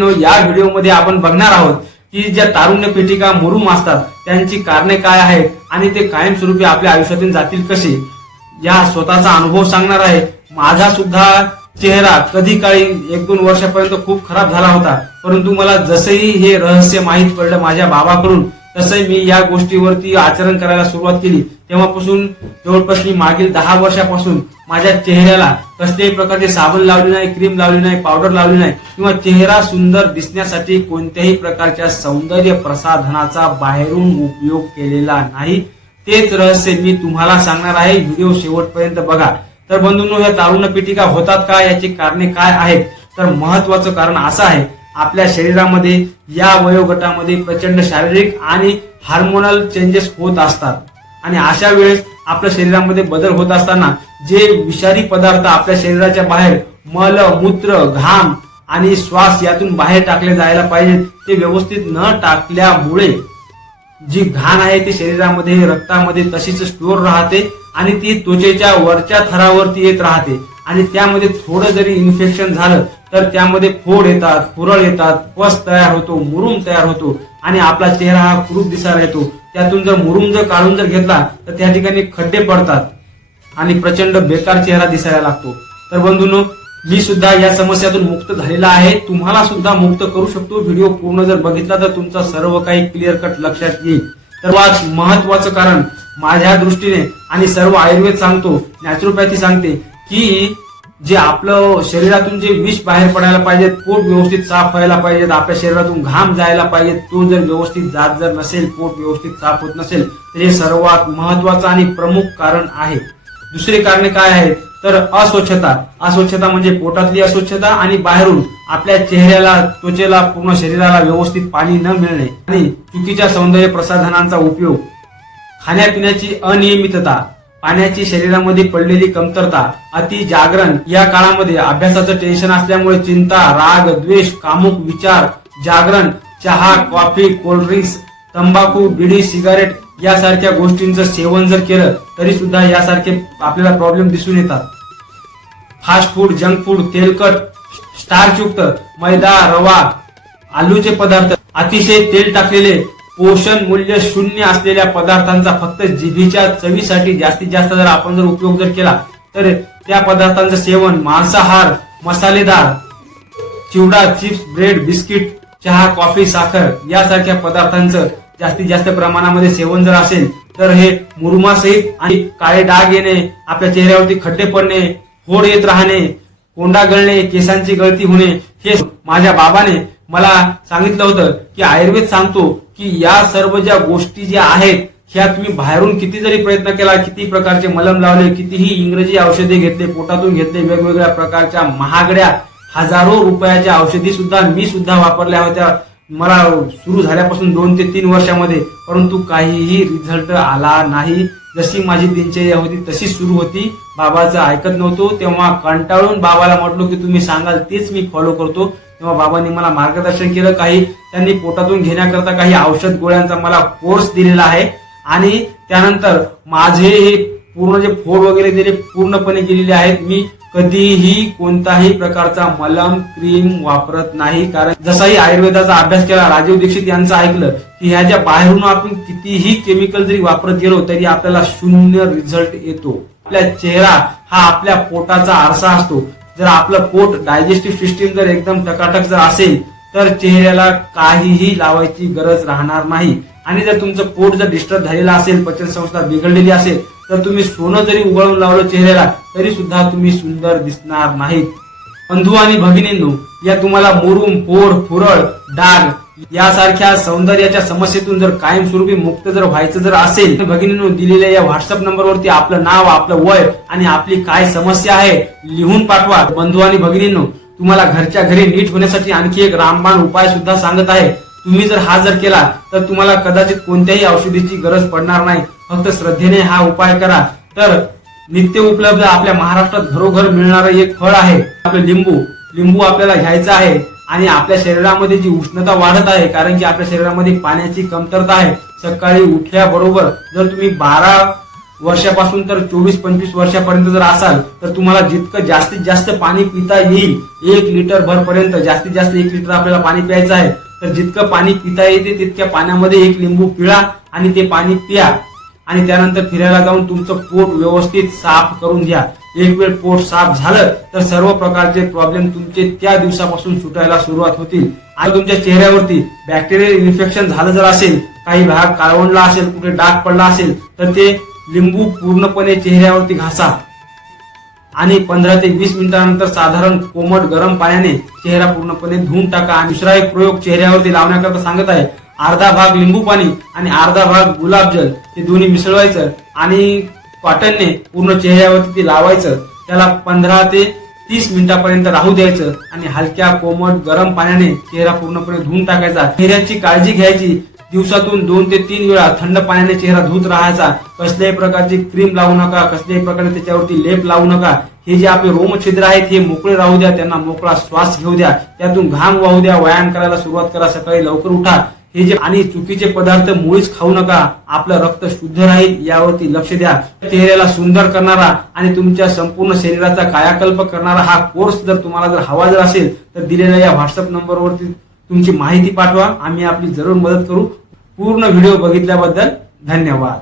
या व्हिडिओमध्ये आपण बघणार आहोत की ज्या तारुण्य पेटिका मुरुम असतात त्यांची कारणे काय आहेत आणि ते कायमस्वरूपी आपल्या आयुष्यातून जातील कसे? या स्वतःचा अनुभव सांगणार आहे. माझा सुद्धा चेहरा कधी काळी एक दोन वर्षापर्यंत खूप खराब झाला होता. परंतु मला जसेही हे रहस्य माहीत पडलं माझ्या बाबाकडून तसंही मी या गोष्टीवरती आचरण करायला सुरुवात केली. तेव्हापासून जवळपास मी मागील दहा वर्षापासून माझ्या चेहऱ्याला कसल्याही प्रकारचे साबण लावली नाही क्रीम लावली नाही पावडर लावली नाही किंवा चेहरा सुंदर दिसण्यासाठी कोणत्याही प्रकारच्या सौंदर्य प्रसाधनाचा बाहेरून उपयोग केलेला नाही. तेच रहस्य मी तुम्हाला सांगणार आहे. व्हिडिओ शेवटपर्यंत बघा. तर बंधूंनो या दारुण पिटिका होतात का? याची कारणे काय आहेत? तर महत्वाचं कारण असं आहे आपल्या शरीरामध्ये या वयोगटामध्ये प्रचंड शारीरिक आणि हार्मोनल चेंजेस होत असतात. आणि अशा वेळेस आपल्या शरीरामध्ये बदल होत असताना जे विषारी पदार्थ आपल्या शरीराच्या बाहेर मल मूत्र घाम आणि श्वास यातून बाहेर टाकले जायला पाहिजेत ते व्यवस्थित न टाकल्यामुळे जी घाण आहे ती शरीरामध्ये रक्तामध्ये तशीच स्टोर राहते आणि ती त्वचेच्या वरच्या थरावरती येत राहते. आणि त्यामध्ये थोडं जरी इन्फेक्शन झालं तर त्यामध्ये फोड येतात पुरळ येतात पस तयार होतो मुरुम तयार होतो आणि आपला चेहरा हा कुरूप दिसायला येतो. त्यातून जर मुरुम जर काढून जर घेतला तर त्या ठिकाणी खड्डे पडतात आणि प्रचंड बेकार चेहरा दिसायला लागतो. तर बंधूंनो मी सुद्धा या समस्यातून मुक्त झालेला आहे. तुम्हाला सुद्धा मुक्त करू शकतो. व्हिडिओ पूर्ण जर बघितला तर तुमचा सर्व काही क्लिअर कट लक्षात येईल. तर सर्वात महत्वाचं कारण माझ्या दृष्टीने आणि सर्व आयुर्वेद सांगतो नॅचरोपॅथी सांगते की जे आपलं शरीरातून जे विष बाहेर पडायला पाहिजे पोट व्यवस्थित साफ व्हायला पाहिजेत आपल्या शरीरातून घाम जायला पाहिजे तो जर व्यवस्थित जात जर नसेल पोट व्यवस्थित साफ होत नसेल तर हे सर्वात महत्वाचं आणि प्रमुख कारण आहे. दुसरे कारणे काय आहेत? तर अस्वच्छता. अस्वच्छता म्हणजे पोटातली अस्वच्छता आणि बाहेरून आपल्या चेहऱ्याला त्वचेला पूर्ण शरीराला व्यवस्थित पाणी न मिळणे आणि चुकीच्या सौंदर्य प्रसाधनांचा उपयोग. खाण्यापिण्याची अनियमितता. पाण्याची शरीरामध्ये पडलेली कमतरता अति जागरण या काळामध्ये अभ्यासाचं टेन्शन असल्यामुळे चिंता राग द्वेष कामुक विचार जागरण चहा कॉफी कोल्ड्रिंक्स तंबाखू बिडी सिगारेट यासारख्या गोष्टींचं सेवन जर केलं तरी सुद्धा यासारखे आपल्याला प्रॉब्लेम दिसून येतात. फास्ट फूड जंक फूड तेलकट स्टार्चयुक्त मैदा रवा आलूचे पदार्थ अतिशय तेल टाकलेले पोषण मूल्य शून्य असलेल्या पदार्थांचा फक्त जिभीच्या चवीसाठी जास्तीत जास्त जर आपण जर उपयोग जर केला तर त्या पदार्थांचं सेवन मांसाहार मसालेदार चिवडा चिप्स ब्रेड बिस्किट चहा कॉफी साखर यासारख्या पदार्थांचं जास्तीत जास्त प्रमाणामध्ये सेवन जर असेल तर हे मुरुमासहित आणि काळे डाग येणे आपल्या चेहऱ्यावरती खड्डे पडणे फोड येत राहणे कोंडा गळणे केसांची गळती होणे हे माझ्या बाबाने मला सांगितलं होतं की आयुर्वेद सांगतो की या सर्व ज्या गोष्टी ज्या आहेत ह्या तुम्ही बाहेरून किती जरी प्रयत्न केला किती प्रकारचे मलम लावले कितीही इंग्रजी औषधे घेतले पोटातून घेतले वेगवेगळ्या प्रकारच्या महागड्या हजारो रुपयाच्या औषधी सुद्धा मी सुद्धा वापरल्या होत्या. मला सुरू झाल्यापासून दोन ते तीन वर्षामध्ये परंतु काहीही रिझल्ट आला नाही. जशी माझी दिनचर्या होती तशी सुरू होती. बाबाचं ऐकत नव्हतो तेव्हा कंटाळून बाबाला म्हटलो की तुम्ही सांगाल तेच मी फॉलो करतो. तेव्हा बाबांनी मला मार्गदर्शन केलं. काही त्यांनी पोटातून घेण्याकरता काही औषध गोळ्यांचा मला कोर्स दिलेला आहे. आणि त्यानंतर माझे हे पूर्ण जे फोड वगैरे दिले पूर्णपणे गेलेले आहेत मी कधीही कोणताही प्रकारचा मलम क्रीम वापरत नाही. कारण जसाही आयुर्वेदाचा अभ्यास केला राजीव दीक्षित यांचं ऐकलं की ह्या ज्या बाहेरून आपण कितीही केमिकल जरी वापरत गेलो तरी आपल्याला शून्य रिझल्ट येतो. आपल्या चेहरा हा आपल्या पोटाचा आरसा असतो. जर आपलं पोट डायजेस्टिव्ह सिस्टीम जर एकदम टकाटक जर असेल तर चेहऱ्याला काहीही लावायची गरज राहणार नाही. आणि जर तुमचं पोट जर डिस्टर्ब झालेलं असेल पचन संस्था बिघडलेली असेल तर तुम्ही सोनं जरी उघडून लावलं चेहऱ्याला तरी सुद्धा तुम्ही सुंदर दिसणार नाहीत. बंधू आणि भगिनींनो या तुम्हाला मुरुम पोड फुरळ डाग यासारख्या सौंदर्याच्या समस्येतून जर कायमस्वरूपी मुक्त जर व्हायचं जर असेल तर भगिनींनो दिलेल्या या व्हॉट्सअप नंबरवरती आपलं नाव आपलं वय आणि आपली काय समस्या आहे लिहून पाठवा. बंधू आणि भगिनींनो तुम्हाला घरच्या घरी नीट होण्यासाठी आणखी एक रामबाण उपाय सुद्धा सांगत आहे. तुम्ही जर हा जर केला तर तुम्हाला कदाचित कोणत्याही औषधीची गरज पडणार नाही. फक्त श्रद्धेने हा उपाय करा. तर नित्य उपलब्ध आपल्या महाराष्ट्रात घरोघर मिळणारं एक फळ आहे. आपलं लिंबू. लिंबू आपल्याला घ्यायचं आहे. आणि आपल्या शरीरामध्ये जी उष्णता वाढत आहे कारण की आपल्या शरीरामध्ये पाण्याची कमतरता आहे सकाळी उठल्याबरोबर जर तुम्ही बारा वर्षापासून तर चोवीस पंचवीस वर्षापर्यंत जर असाल तर तुम्हाला जितकं जास्तीत जास्त पाणी पिता येईल एक लिटर भरपर्यंत जास्तीत जास्त एक लिटर आपल्याला पाणी प्यायचं आहे तर जितकं पाणी पिता येते तितक्या पाण्यामध्ये एक लिंबू पिळा आणि ते पाणी पिया. आणि त्यानंतर फिरायला जाऊन तुमचं पोट व्यवस्थित साफ करून घ्या. एक वेळ पोट साफ झालं तर सर्व प्रकारचे प्रॉब्लेम तुमचे त्या दिवसापासून सुटायला सुरुवात होतील. आणि तुमच्या चेहऱ्यावरती बॅक्टेरियल इन्फेक्शन झालं जर असेल काही भाग काळवंडला असेल कुठे डाग पडला असेल तर ते लिंबू पूर्णपणे चेहऱ्यावरती घासा. आणि पंधरा ते वीस मिनिटानंतर साधारण कोमट गरम पाण्याने चेहरा पूर्णपणे धुवून टाका. आणि दुसरा एक प्रयोग चेहऱ्यावरती लावण्याकरता सांगत आहे. अर्धा भाग लिंबू पाणी आणि अर्धा भाग गुलाबजल हे दोन्ही मिसळवायचं. आणि कॉटनने पूर्ण चेहऱ्यावरती ते लावायचं त्याला पंधरा ते तीस मिनिटापर्यंत राहू द्यायचं आणि हलक्या कोमट गरम पाण्याने चेहरा पूर्णपणे धुवून टाकायचा. चेहऱ्याची काळजी घ्यायची. दिवसातून दोन ते तीन वेळा थंड पाण्याने चेहरा धुत राहायचा. कसल्याही प्रकारची क्रीम लावू नका कसल्याही प्रकारे त्याच्यावरती लेप लावू नका. हे जे आपले रोमछिद्र आहेत हे मोकळे राहू द्या त्यांना मोकळा श्वास घेऊ द्या. त्यातून घाम वाहू द्या. व्यायाम करायला सुरुवात करा. सकाळी लवकर उठा. हे जे आणि चुकीचे पदार्थ मुळीच खाऊ नका. आपलं रक्त शुद्ध राहील यावरती लक्ष द्या. चेहऱ्याला सुंदर करणारा आणि तुमच्या संपूर्ण शरीराचा कायाकल्प करणारा हा कोर्स जर तुम्हाला जर हवा जर असेल तर दिलेल्या या व्हॉट्सअप नंबरवरती तुमची माहिती पाठवा. आम्ही आपली जरूर मदत करू. पूर्ण व्हिडिओ बघितल्याबद्दल धन्यवाद.